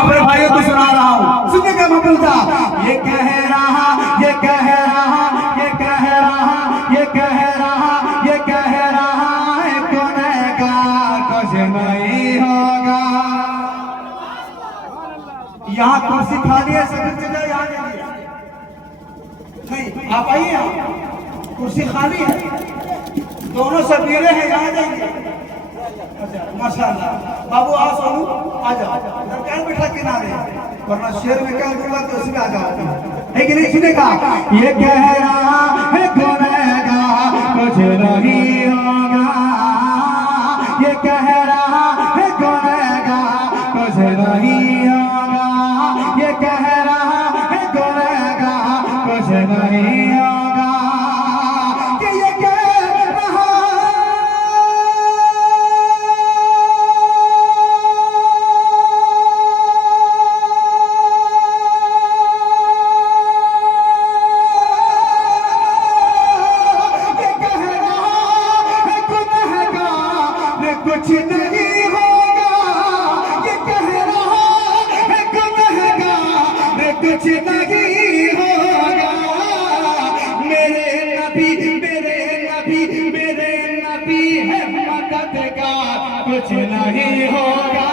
अपने भाइयों को सुना रहा हूँ, सुनने का महफूज था। ये कह रहा, ये कह रहा, ये कह रहा, ये कह रहा, ये कह रहा है गुनहगार कुछ नहीं होगा। यहाँ कुर्सी खाली है, सभी चले यहाँ नहीं, आप आइए, कुर्सी खाली है, दोनों सबीरे हैं, यहाँ जाइए। माशाअल्लाह, बाबू आओ, सोनू आ जाओ, कैन बैठा किनारे, वरना शेर में क्या दूंगा तो उसमें आ जाओ, है कि नहीं? सुनेगा, ये कह रहा है गुनहगार कुछ नहीं होगा, ये कह रहा है गुनहगार कुछ नहीं होगा, ये कह रहा है गुनहगार कुछ नहीं होगा, कि ये कह रहा कुछ नहीं होगा, ये कह रहा है गुनहगार कुछ नहीं होगा। मेरे नबी, मेरे नबी, मेरे नबी है मददगार कुछ नहीं होगा,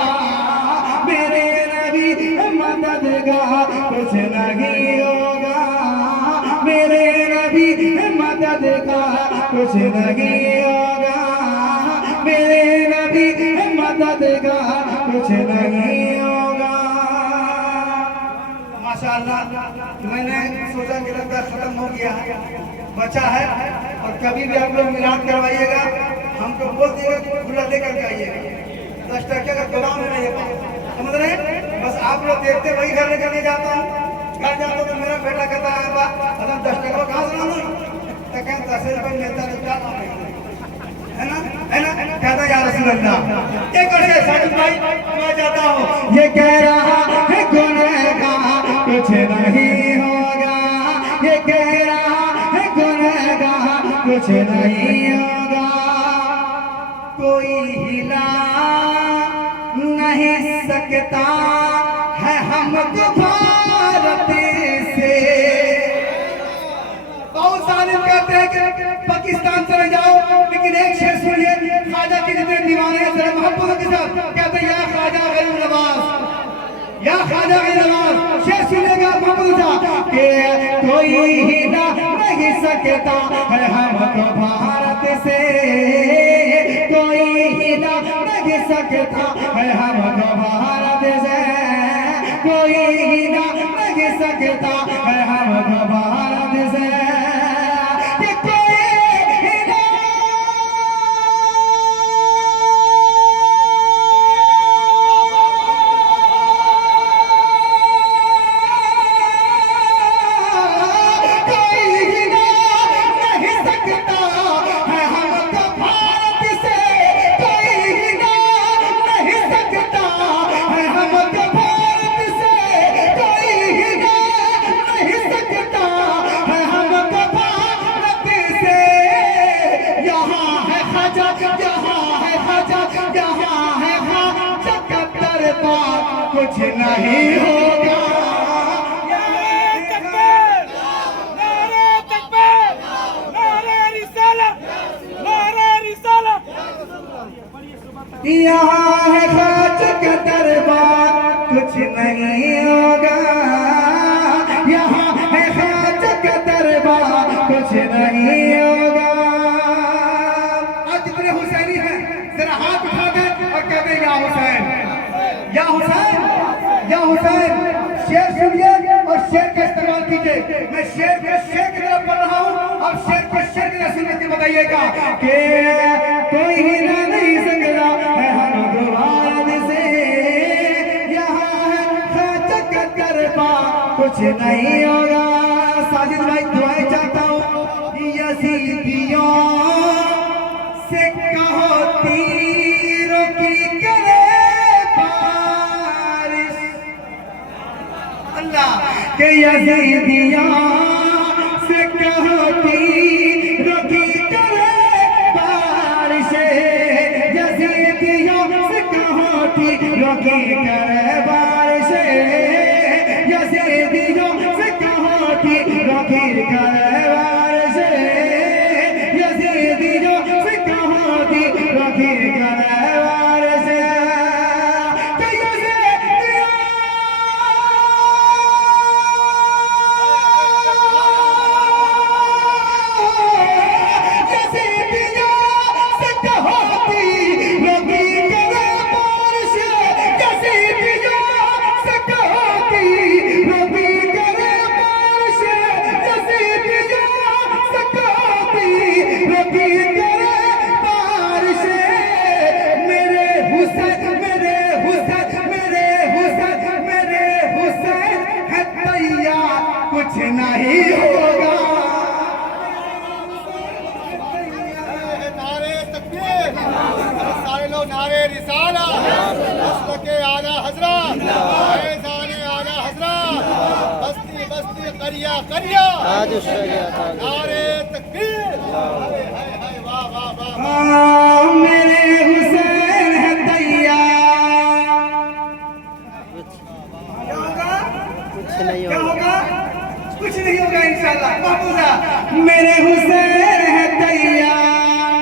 मेरे नबी है मददगार कुछ नहीं होगा, मेरे नबी है मददगार कुछ नहीं होगा, मेरे नबी मददगार कुछ नहीं होगा। माशाअल्लाह, मैंने सोचा कि लगता खत्म हो गया, बचा है, और कभी भी आप लोग मिलाद करवाइएगा, हमको बोल दिएगा कि खुला लेकर के आइएगा, 10 टके का गोदाम है मेरे पास, समझ रहे हैं? बस आप लोग देखते वही घर लेकर नहीं जाता हूँ, घर जाता हूँ तो मेरा बेटा कहता है 10 टका कहाँ से लाऊं, तो कहता 10 रुपये मिलता है ना, है ना, कहता या रसूल अल्लाह। एक और से साजिद भाई मैं जाता हूँ, ये कह रहा है गुनहगार कुछ नहीं होगा, ये कह रहा है गुनहगार कुछ नहीं होगा, कोई हिला नहीं सकता है हमको भारत से। बहुत सारे कहते हैं कि पाकिस्तान चले जाओ, लेकिन एक शेर सुनिए, ख्वाजा के जितने दीवाने हैं जरा मोहब्बत के साथ कहते हैं या ख्वाजा गरीब नवाज, या ख्वाजा गरीब नवाज, शेर सुनेगा मोहब्बत के साथ कि कोई हिला नहीं सकता है हमको भारत से, कोई हिला नहीं सकता है हमको भारत से, कोई हिला नहीं सकता है हमको भारत से। कुछ नहीं होगा, यहाँ है ख्वाजा का दरबार कुछ नहीं होगा, यहाँ है ख्वाजा का दरबार कुछ नहीं होगा। आज जितने हुसैनी हैं जरा हाथ उठा दे और कहते या हुसैन, या हुसैन, या हुसैन। शेर सुनिए और शेर का इस्तेमाल कीजिए, मैं शेर की तरफ पढ़ रहा हूँ, अब शेर की तरफ सुन के बताइएगा कि कोई हिला नहीं सकता है हमको भारत से, यहाँ है ख्वाजा का दरबार कुछ नहीं होगा। साजिद भाई दुआएं चाहता हूँ, यजीदियों से कहो तीरों की करे बारिश, अल्लाह के यजीदियों से कहो तीरों की करे बारिश, यजीदियों से कहो तीरों की करे बारिश। करिया करिया ताज शरिया ताज नारे तकबीर हाय हाय हाय वाह वाह वाह मेरे हुसैन है तैयार। क्या होगा? कुछ नहीं क्या होगा। होगा? कुछ नहीं होगा इंशाल्लाह। महफूजा मेरे हुसैन है तैयार,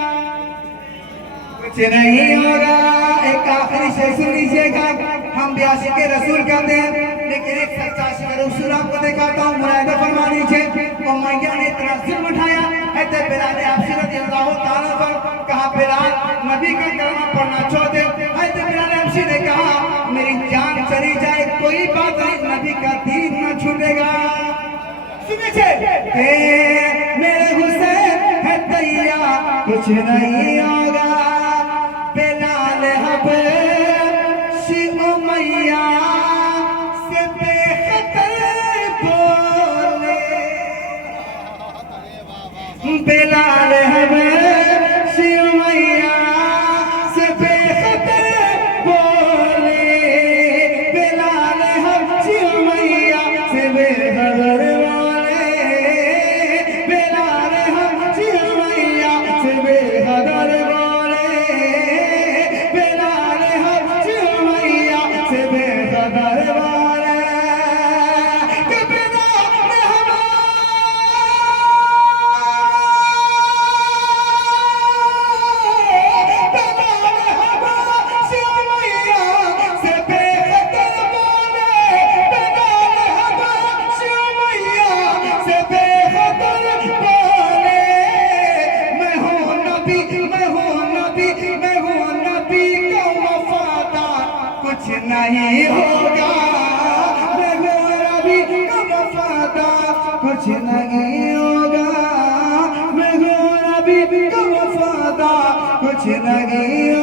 कुछ नहीं होगा। एक आखिरी शेर सुन लीजिएगा। हम ब्यासी के रसूल कहते हैं, लेकिन एक सच्चा शेर रसूल आपको दिखाता हूँ, मुरादा फरमा लीजिए। उमैया ने इतना जुल्म उठाया है तो बिलाल हबशी रज़ियल्लाहु ताला पर कहा, बिलाल नबी का कलमा पढ़ना चाहते हो? है तो बिलाल हबशी ने कहा, मेरी जान चली जाए कोई बात नहीं, नबी का दीन न छूटेगा। सुनिए, मेरे हुसैन है तैयार, कुछ नहीं होगा। बिलाल हबशी उमैया से बेखतर बोले, बिलाल हबशी उमैया से बेखतर बोले, बिलाल हबशी उमैया से बेखतर बोले, बिलाल हबशी उमैया से बेखतर बोले, बिलाल हबशी उमैया से बेखतर बोले, कि बिलाल कुछ नहीं होगा। मैं हूँ नबी का वफादार, कुछ नहीं होगा। मैं हूँ नबी का वफादार, कुछ नहीं